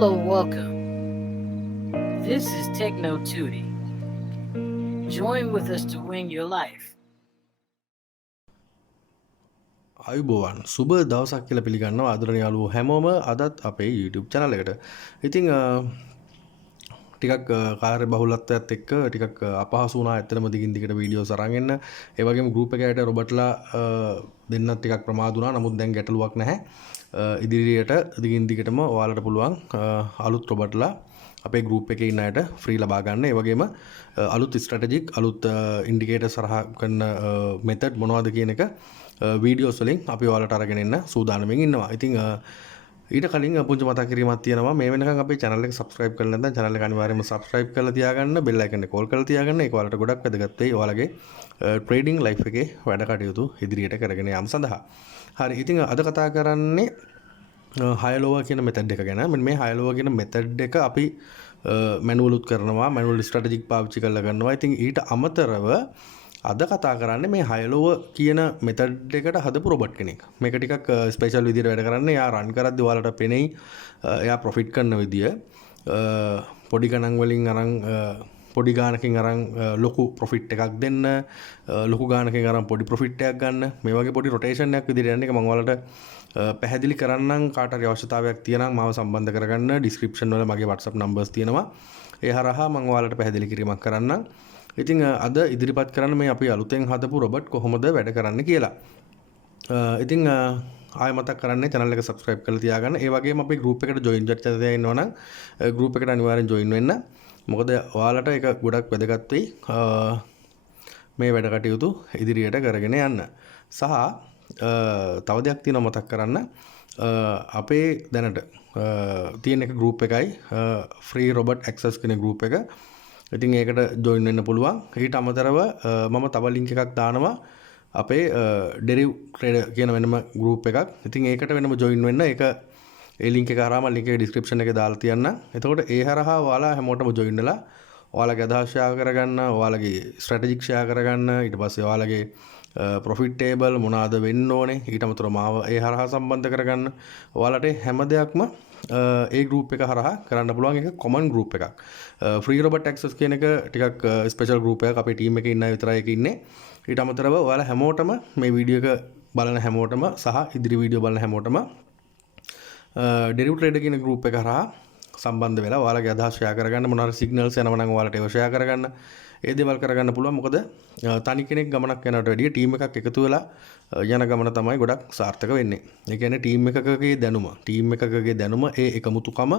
Hello, welcome. This is Techno Tuty. Join with us to win your life. අයිබෝවන් සුබ දවසක් කියලා පිළිගන්නවා ආදරණීය යාළුවෝ හැමෝම අදත් අපේ YouTube channel එකට. ඉතින් ටිකක් කාර්ය බහුලත්වයත් එක්ක ටිකක් අපහසු වුණා ඇත්තටම දිගින් දිගට වීඩියෝස් අරන් එන්න. ඒ වගේම group එකකට රොබර්ට්ලා දෙන්නත් ටිකක් ප්‍රමාද වුණා. නමුත් දැන් ගැටලුවක් නැහැ. ඉදිරියට දිගින් දිගටම ඔයාලට පුළුවන් අලුත් රොබර්ට්ලා අපේ group එකේ ඉන්න අයට ෆ්‍රී ලබා ගන්න. ඒ වගේම අලුත් ස්ට්‍රැටජික් අලුත් ඉන්ඩිකේටර් සරහ කරන මෙතඩ් මොනවද කියන එක වීඩියෝස් වලින් අපි ඔයාලට අරගෙන එන්න සූදානම්ෙන් ඉන්නවා. ඉතින් ඊට කලින් පුංචි මතක් කිරීමක් තියෙනවා. මේ වෙනකන් අපේ channel එක subscribe කරලා නැත්නම් channel එක අනිවාර්යයෙන්ම subscribe කරලා තියාගන්න, bell icon එක call කරලා තියාගන්න. ඒක ඔයාලට ගොඩක් වැදගත් වෙයි ඔයාලගේ trading life එකේ වැඩ කටයුතු ඉදිරියට කරගෙන යාම සඳහා. හරි. ඉතින් අද කතා කරන්නේ high lower කියන method එක ගැන. මෙන්න මේ high lower කියන method එක අපි manual උත් කරනවා, manual strategic පාවිච්චි කරලා කරනවා. ඉතින් ඊට අමතරව අද කතා කරන්නේ මේ හයලෝව කියන මෙතඩ් එකට හදපු රොබට් කෙනෙක්. මේක ටිකක් ස්පෙෂල් විදිහට වැඩ කරන්නේ. එයා රන් කරද්දී ඔයාලට පෙනෙයි එයා ප්‍රොෆිට් කරන විදිය. පොඩි ගණන් වලින් අරන් පොඩි ගානකින් අරන් ලොකු ප්‍රොෆිට් එකක් දෙන්න, ලොකු ගානකින් අරන් පොඩි ප්‍රොෆිට් එකක් ගන්න. මේ වගේ පොඩි රොටේෂන් එකක් විදිහට යන එක මම ඔයාලට පැහැදිලි කරන්නම්. කාට හරි අවශ්‍යතාවයක් තියෙනවා මාව සම්බන්ධ කරගන්න. ඩිස්ක්‍රිප්ෂන් වල මගේ WhatsApp numbers තියෙනවා. ඒ හරහා මම ඔයාලට පැහැදිලි කිරීමක් කරන්නම්. ඉතින් අද ඉදිරිපත් කරන්න මේ අපි අලුතෙන් හදපු රොබට් කොහොමද වැඩ කරන්න කියලා. ඉතින් ආයෙ මතක් කරන්නේ channel එක subscribe කරලා තියාගන්න. ඒ වගේම අපේ group එකට join වෙලා ඉන්නවා නම් group එකට අනිවාර්යෙන් join වෙන්න. මොකද ඔයාලට ඒක ගොඩක් වැදගත් වෙයි මේ වැඩ කටයුතු ඉදිරියට කරගෙන යන්න. සහ තව දෙයක් තියෙනවා මතක් කරන්න. අපේ දැනට තියෙන එක group එකයි free robot access කියන group එක. ඉතින් ඒකට join වෙන්න පුළුවන්. ඊට අමතරව මම තව link එකක් දානවා අපේ Deriv trader කියන වෙනම group එකක්. ඉතින් ඒකට වෙනම join වෙන්න. ඒක ඒ link එක හරහා මම link එක description එකේ දාලා තියන්නම්. එතකොට ඒ හරහා ඔයාලා හැමෝටම join වෙලා ඔයාලගේ අදහස් share කරගන්න, ඔයාලගේ strategic share කරගන්න, ඊට පස්සේ ඔයාලගේ profit table මොනවාද වෙන්න ඕනේ, ඊට අමතරව මාව ඒ හරහා සම්බන්ධ කරගන්න. ඔයාලට හැම දෙයක්ම ඒ group එක හරහා කරන්න පුළුවන්. එක common group එකක්. free robot access කියන එක ටිකක් special group එකක්. අපේ team එකේ ඉන්න අය විතරයි එකේ ඉන්නේ. ඊට අමතරව ඔයාලා හැමෝටම මේ වීඩියෝ එක බලන හැමෝටම සහ ඉදිරි වීඩියෝ බලන හැමෝටම Deriv trader කියන group එක හරහා සම්බන්ධ වෙලා ඔයාලගේ අදහස් share කරගන්න. මොනවා signals යනවා නම් ඔයාලට ඒව share කරගන්න. ඒ දේවල් කරගන්න පුළුවන්. මොකද තනි කෙනෙක් ගමනක් යනවට වැඩිය ටීම් එකක් එකතු වෙලා යන ගමන තමයි ගොඩක් සාර්ථක වෙන්නේ. ඒ කියන්නේ ටීම් එකකගේ දැනුම ඒ එකමුතුකම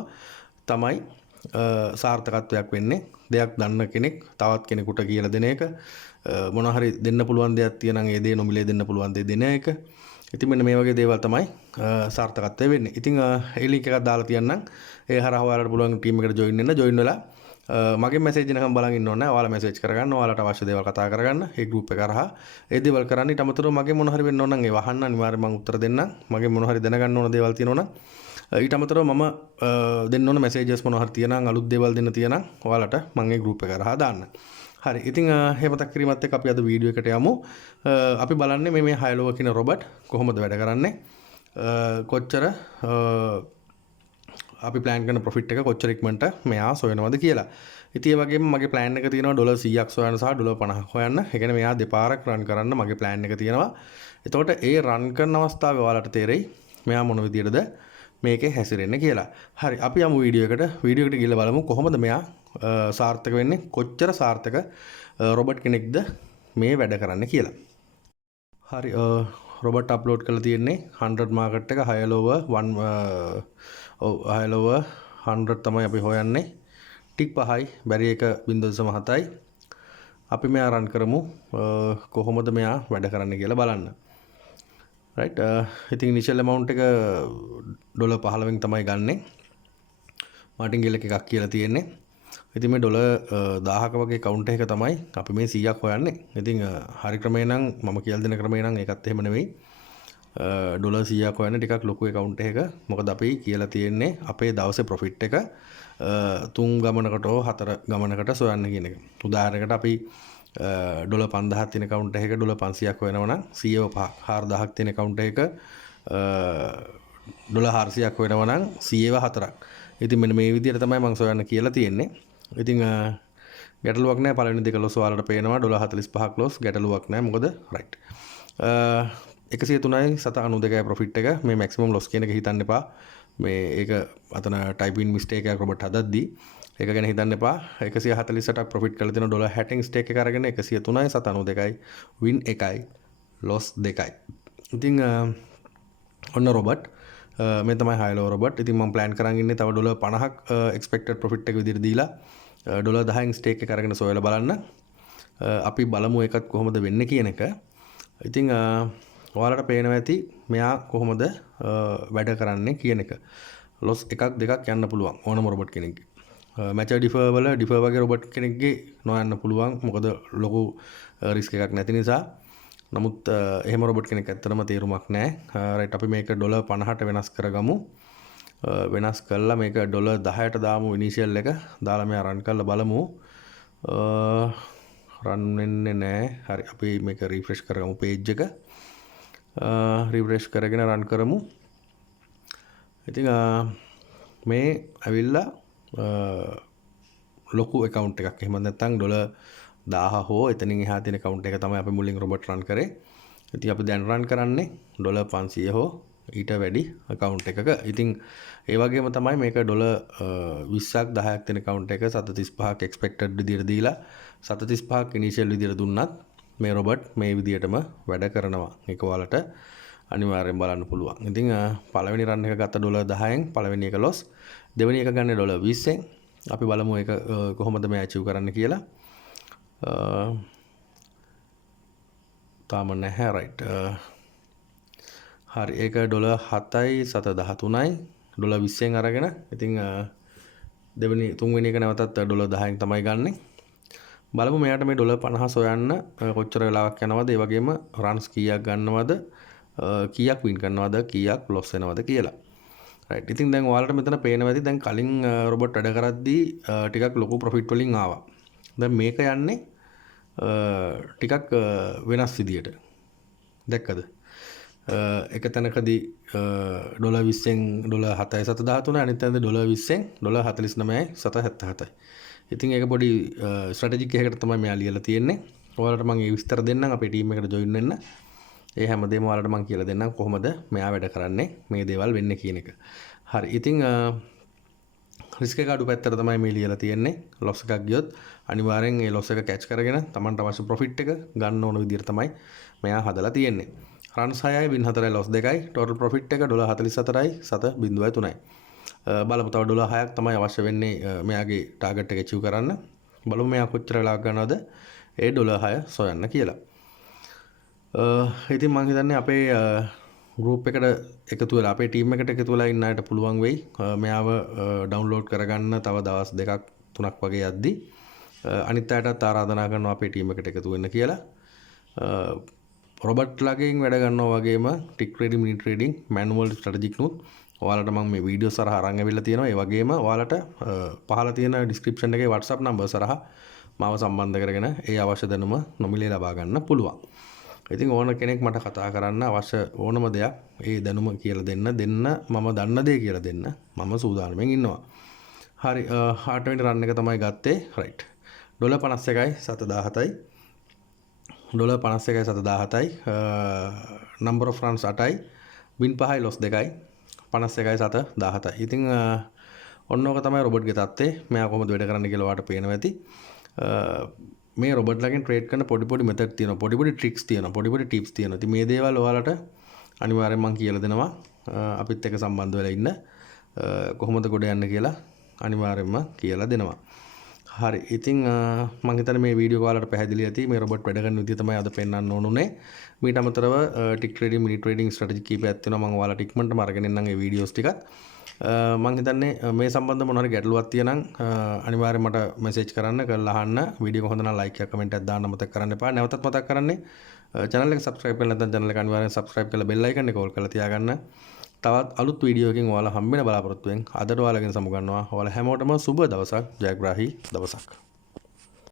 තමයි සාර්ථකත්වයක් වෙන්නේ. දෙයක් දන්න කෙනෙක් තවත් කෙනෙකුට කියලා දෙන එක, මොනවා හරි දෙන්න පුළුවන් දෙයක් තියෙනම් ඒ දේ නොමිලේ දෙන්න පුළුවන් දේ දෙන එක. ඉතින් මෙන්න මේ වගේ දේවල් තමයි සාර්ථකත්වය වෙන්නේ. ඉතින් ඒ link එකක් දාලා තියන්නම්. ඒ හරහා ඔයාලට පුළුවන් ටීම් එකට join වෙන්න. join වෙලා මගේ මැසේජ් එකම බලන් ඉන්න ඕනේ. ඔයාලා මැසේජ් කරගන්න, ඔයාලට අවශ්‍ය දේවල් කතා කරගන්න. ඒ group එක කරහා ඒ දේවල් කරන්න. ඊට අමතරව මගේ මොන හරි වෙන්න ඕන නම් ඒ වහන්න අනිවාර්යයෙන් මම උත්තර දෙන්නම්. මගේ මොන හරි දැනගන්න ඕන දේවල් තියෙනවා නම් ඊට අමතරව මම දෙන්න ඕන මැසේජස් මොන හරි තියෙනවා, අලුත් දේවල් දෙන්න තියෙනවා ඔයාලට මම ඒ group එක කරහා දාන්න. හරි. ඉතින් එහෙම මතක් කිරීමත් එක්ක අපි අද වීඩියෝ එකට යමු. අපි බලන්නේ මේ high lower කියන රොබට් කොහොමද වැඩ කරන්නේ, කොච්චර අපි ප්ලෑන් කරන ප්‍රොෆිට් එක කොච්චර ඉක්මනට මෙයා සොයනවද කියලා. ඉතින් ඒ වගේම මගේ ප්ලෑන් එක තියෙනවා ඩොලර් 100ක් සොයන්න සහ ඩොලර් 50ක් හොයන්න. ඒ කියන්නේ මෙයා දෙපාරක් රන් කරන්න මගේ ප්ලෑන් එක තියෙනවා. එතකොට ඒ රන් කරන අවස්ථාවේ ඔයාලට තේරෙයි මෙයා මොන විදියටද මේකේ හැසිරෙන්නේ කියලා. හරි. අපි යමු වීඩියෝ එකට ගිහලා බලමු කොහොමද මෙයා සාර්ථක වෙන්නේ, කොච්චර සාර්ථක රොබට් කෙනෙක්ද මේ වැඩ කරන්න කියලා. හරි. රොබට් අප්ලෝඩ් කරලා තියෙන්නේ 100 මාකට් එක high lower 100 තමයි අපි හොයන්නේ. ටික් 5යි, බැරි එක 0.7යි. අපි මෙයා රන් කරමු කොහොමද මෙයා වැඩ කරන්න කියලා බලන්න. right. ඉතින් initial amount එක ඩොලර් 15න් තමයි ගන්නෙ. මාටින්ගෙල් එකක් කියලා තියෙන්නේ. ඉතින් මේ ඩොලර් 1000ක වගේ කවුන්ට් එක තමයි අපි මේ 100ක් හොයන්නේ. ඉතින් හරි ක්‍රමේ නම් මම කියලා දෙන ක්‍රමේ නම් ඒකත් එහෙම නෙවෙයි. ඩොලර් 100ක් හොයන්න ටිකක් ලොකු account එකක. මොකද අපි කියලා තියෙන්නේ අපේ දවසේ profit එක 3 ගමනකට හෝ 4 ගමනකට සොයන්න කියන එක. උදාහරණයකට අපි ඩොලර් 5000ක් තියෙන account එකක ඩොලර් 500ක් හොයනවා නම් 100ව 4000ක් තියෙන account එකක $400ක් වෙනවා නම් 104ක්. ඉතින් මෙන්න මේ විදිහට තමයි මම සොයන්න කියලා තියෙන්නේ. ඉතින් ගැටලුවක් නැහැ. පළවෙනි දෙක ලොස් ඔයාලට පේනවා $45ක් ලොස් ගැටලුවක් නැහැ. මොකද රයිට්. 103යි 792යි ප්‍රොෆිට් එක. මේ මැක්සිමම් ලොස් කියන එක හිතන්න එපා. මේ ඒක අතන ටයිපින් මිස්ටේක් එකක් රොබට් හදද්දී ඒක ගැන හිතන්න එපා. 148ක් ප්‍රොෆිට් කරලා තියෙනවා $60 ස්ටේක් එක අරගෙන 103යි 792යි වින් 1යි ලොස් 2යි. ඉතින් ඔන්න රොබට් මේ තමයි හයිලෝ රොබට්. ඉතින් මම ප්ලෑන් කරන් ඉන්නේ තව $50ක් එක්ස්පෙක්ටඩ් ප්‍රොෆිට් එක විදිහට දීලා $10න් ස්ටේක් එක අරගෙන සොයලා බලන්න. අපි බලමු ඒකත් කොහොමද වෙන්නේ කියන එක. ඉතින් ඔයාලට පේනවා ඇති මෙයා කොහොමද වැඩ කරන්නේ කියන එක. ලොස් එකක් දෙකක් යන්න පුළුවන් ඕනම රොබට් කෙනෙක්ගේ. මැචර් ඩිෆර් වල ඩිෆර් වගේ රොබට් කෙනෙක්ගේ නොයන්න පුළුවන්. මොකද ලොකු රිස්ක් එකක් නැති නිසා. නමුත් එහෙම රොබට් කෙනෙක් ඇත්තටම තේරුමක් නැහැ. රයිට් අපි මේක $50ට වෙනස් කරගමු. වෙනස් කළා මේක $10ට දාමු ඉනිෂියල් එක. දාලා මෙයා රන් කරලා බලමු. රන් වෙන්නේ නැහැ. හරි අපි මේක රිෆ්‍රෙෂ් කරගමු page එක. රිෆ්‍රෙෂ් කරගෙන රන් කරමු. ඉතින් මේ ඇවිල්ලා ලොකු account එකක්. එහෙම නැත්නම් $1000 හෝ එතනින් එහා තියෙන account එක තමයි අපි මුලින් රොබට් රන් කරේ. ඉතින් අපි දැන් රන් කරන්නේ $500 හෝ ඊට වැඩි account එකක. ඉතින් ඒ වගේම තමයි මේක $20ක් 10ක් තියෙන account එක 735ක් expected විදියට දීලා 735ක් initial විදියට දුන්නත් මේ රොබට් මේ විදියටම වැඩ කරනවා. ඒක ඔයාලට අනිවාර්යෙන් බලන්න පුළුවන්. ඉතින් පළවෙනි රන් එක ගත්ත $10න් පළවෙනි එක ලොස්. දෙවෙනි එක ගන්නේ $20න්. අපි බලමු ඒක කොහොමද මේ achieve කරන්න කියලා. තාම නැහැ රයිට්. හරි ඒක $7යි 713යි $20න් අරගෙන ඉතින් දෙවෙනි තුන්වෙනි එක නැවතත් $10න් තමයි ගන්නෙ. බලමු මෙයාට මේ $50 සොයන්න කොච්චර වෙලාවක් යනවද, ඒ වගේම රන්ස් කීයක් ගන්නවද, කීයක් වින් කරනවද, කීයක් ලොස් වෙනවද කියලා. රයිට්. ඉතින් දැන් ඔයාලට මෙතන පේනවා ඇති දැන් කලින් රොබොට් වැඩ කරද්දී ටිකක් ලොකු ප්‍රොෆිට් වලින් ආවා. දැන් මේක යන්නේ ටිකක් වෙනස් විදියට. දැක්කද? එක තැනකදී $20න් $7යි 713 අනිත් තැනදී $20න් $49යි 777යි. ඉතින් ඒක පොඩි ස්ට්‍රැටජික් එකකට තමයි මෙයා ලියලා තියෙන්නේ. ඔයාලට මම ඒ විස්තර දෙන්නම් අපේ ටීම් එකට ජොයින් වෙන්න. ඒ හැමදේම ඔයාලට මම කියලා දෙන්නම් කොහොමද මෙයා වැඩ කරන්නේ, මේ දේවල් වෙන්නේ කියන එක. හරි. ඉතින් රිස්ක් එක අඩු පැත්තට තමයි මේ ලියලා තියෙන්නේ. ලොස් එකක් ගියොත් අනිවාර්යෙන් ඒ ලොස් එක කැච් කරගෙන Tamanට අවශ්‍ය ප්‍රොෆිට් එක ගන්න ඕන විදිහට තමයි මෙයා හදලා තියෙන්නේ. රන්ස් 6යි වින් 4යි ලොස් 2යි ටෝටල් ප්‍රොෆිට් එක $44යි 7.03යි. බලමු තව $6ක් තමයි අවශ්‍ය වෙන්නේ මෙයාගේ ටාගට් එක achieve කරන්න. බලමු මෙයා කොච්චර වෙලාවක් ගන්නවද ඒ $6 සොයන්න කියලා. ඉතින් මම හිතන්නේ අපේ ගෲප් එකට එකතු වෙලා අපේ ටීම් එකට එකතු වෙලා ඉන්න අයට පුළුවන් වෙයි මෙයාව ඩවුන්ලෝඩ් කරගන්න තව දවස් 2ක් 3ක් වගේ යද්දි. අනිත් අයටත් ආරාධනා කරනවා අපේ ටීම් එකට එකතු වෙන්න කියලා. රොබට් ලගෙන් වැඩ ගන්නවා වගේම ටික් ට්‍රේඩින්, මිනි ට්‍රේඩින්, මැනුවල් ස්ට්‍රැටජික් නුත් ඔයාලට මම මේ වීඩියෝ සරහ අරන් ඇවිල්ලා තියෙනවා. ඒ වගේම ඔයාලට පහළ තියෙන ඩිස්ක්‍රිප්ෂන් එකේ WhatsApp නම්බර් සරහ මාව සම්බන්ධ කරගෙන ඒ අවශ්‍ය දැනුම නොමිලේ ලබා ගන්න පුළුවන්. ඉතින් ඕන කෙනෙක් මට කතා කරන්න අවශ්‍ය ඕනම දෙයක් ඒ දැනුම කියලා දෙන්න මම දන්න දේ කියලා දෙන්න මම සූදානම්ෙන් ඉන්නවා. හරි 8 වෙනි රන් එක තමයි ගත්තේ. රයිට්. $51යි 717යි $51යි 717යි number of runs 8යි win 5යි loss 2යි 51යි 717යි. ඉතින් ඔන්න ඕක තමයි රොබට් ගේ තත්ත්වය. මෙයා කොහොමද වැඩ කරන්න කියලා ඔයාලට පේනවා ඇති. මේ රොබට් ලගෙන් ට්‍රේඩ් කරන පොඩි මෙතඩ් තියෙනවා, පොඩි ට්‍රික්ස් තියෙනවා, පොඩි ටිප්ස් තියෙනවා. ඉතින් මේ දේවල් ඔයාලට අනිවාර්යෙන් මම කියලා දෙනවා. අපිත් එක්ක සම්බන්ධ වෙලා ඉන්න. කොහොමද ගොඩ යන්න කියලා අනිවාර්යෙන්ම කියලා දෙනවා. හරි. ඉතින් මම හිතන්නේ මේ වීඩියෝ ඔයාලට පැහැදිලි ඇති. මේ රොබට් වැඩ කරන විදිය තමයි අද පෙන්වන්න ඕනුනේ. මීට අමතරව ටික් ට්‍රේඩින්, මිනි ට්‍රේඩින් ස්ට්‍රැටජි කීපයක් තියෙනවා. මම ඔයාලට ඉක්මනටම අරගෙන එන්නම් ඒ වීඩියෝස් ටිකත්. මම හිතන්නේ මේ සම්බන්ධ මොන හරි ගැටලුවක් තියෙනම් අනිවාර්යෙන් මට මෙසේජ් කරන්න, කරලා අහන්න. වීඩියෝ එක හොඳ නම් ලයික් එකක් කමෙන්ට් එකක් දාන්න මතක කරන්න එපා. නැවතත් මතක් කරන්නේ channel එක subscribe කරලා නැත්නම් channel එක අනිවාර්යෙන් subscribe කරලා bell icon එක ඕල් කරලා තියාගන්න. තවත් අලුත් වීඩියෝ එකකින් ඔයාලා හම්බ වෙන බලාපොරොත්තු වෙන අදට ඔයාලගෙන් සමු ගන්නවා. ඔයාලා හැමෝටම සුබ දවසක්, ජයග්‍රාහී දවසක්.